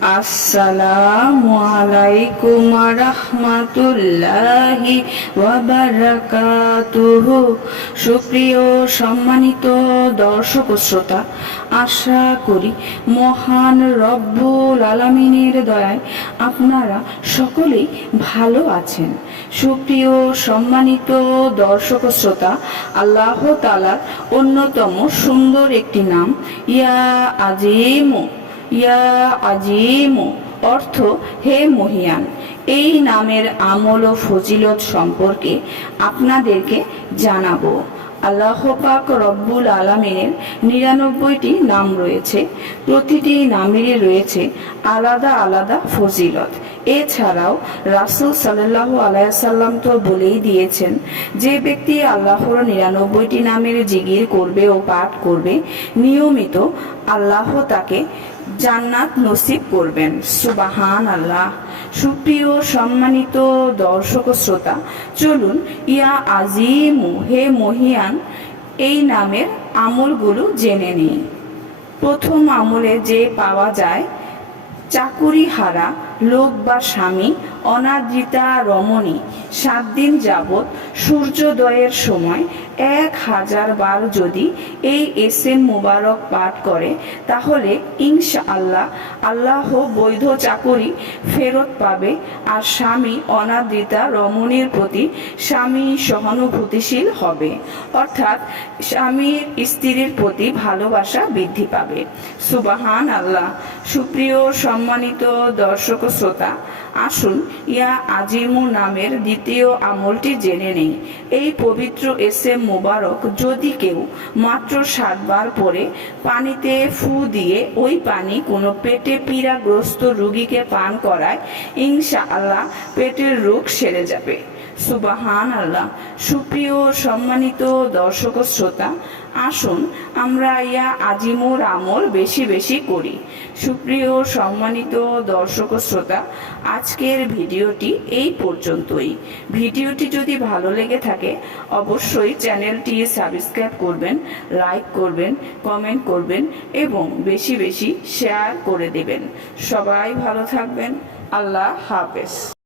আসসালামু আলাইকুম রহমতুল্লাহি ওয়াবারাকাতুহু সুপ্রিয় সম্মানিত দর্শক শ্রোতা, আশা করি মহান রব্বুল আলামিনের দয়ায় আপনারা সকলেই ভালো আছেন। সুপ্রিয় সম্মানিত দর্শক শ্রোতা, আল্লাহ তালার অন্যতম সুন্দর একটি নাম, ইয়া আজিমু। ইয়া আজিম, অর্থ, হে মহিয়ান, এই নামের আমল ও ফজিলত সম্পর্কে আপনাদেরকে জানাব। আল্লাহ পাক রব্বুল আলমিনের নিরানব্বইটি নাম রয়েছে, প্রতিটি নামেরই রয়েছে আলাদা আলাদা ফজিলত। এছাড়াও রাসুল সাল্লাহ আলাইসাল্লাম তো বলেই দিয়েছেন, যে ব্যক্তি আল্লাহর নিরানব্বইটি নামের জিগির করবে ও পাঠ করবে, নিয়মিত আল্লাহ তাকে জান্নাত নসিব করবেন। সুবাহান আল্লাহ সুপ্রিয় সম্মানিত দর্শক শ্রোতা, চলুন, ইয়া আজিমু, হে মহিয়ান, এই নামের আমলগুলো জেনে নিই। প্রথম আমলে যে পাওয়া যায় চাকুরি হারা লোক বা স্বামী, অনাদৃতা রমণী সাত দিন যাবৎ সূর্যোদয়ের সময় এক হাজার বার যদি এই এস এম মুবারক পাঠ করে, তাহলে ইনশা আল্লাহ আল্লাহ বৈধ চাকুরি ফেরত পাবে আর স্বামী অনাদৃতা রমণীর প্রতি স্বামী সহানুভূতিশীল হবে। অর্থাৎ স্বামীর স্ত্রীর প্রতি ভালোবাসা বৃদ্ধি পাবে। সুবাহান আল্লাহ সুপ্রিয় সম্মানিত দর্শক শ্রোতা, আসুন ইয়া আজিমু নামের দ্বিতীয় আমলটি জেনে নেই। এই পবিত্র এস এম মোবারক যদি কেউ মাত্র সাতবার পরে পানিতে ফু দিয়ে ওই পানি কোনো পেটে পীড়াগ্রস্ত রুগীকে পান করায় ইনশা আল্লাহ পেটের রোগ সেরে যাবে। সুবাহান আল্লাহ সুপ্রিয় সম্মানিত দর্শক শ্রোতা আসুন, আমরা ইয়া আজিমুর আমল বেশি বেশি করি। সুপ্রিয় সম্মানিত দর্শক শ্রোতা, আজকের ভিডিওটি এই পর্যন্তই। ভিডিওটি যদি ভালো লেগে থাকে, অবশ্যই চ্যানেলটি সাবস্ক্রাইব করবেন, লাইক করবেন, কমেন্ট করবেন এবং বেশি বেশি শেয়ার করে দেবেন। সবাই ভালো থাকবেন। আল্লাহ হাফেজ।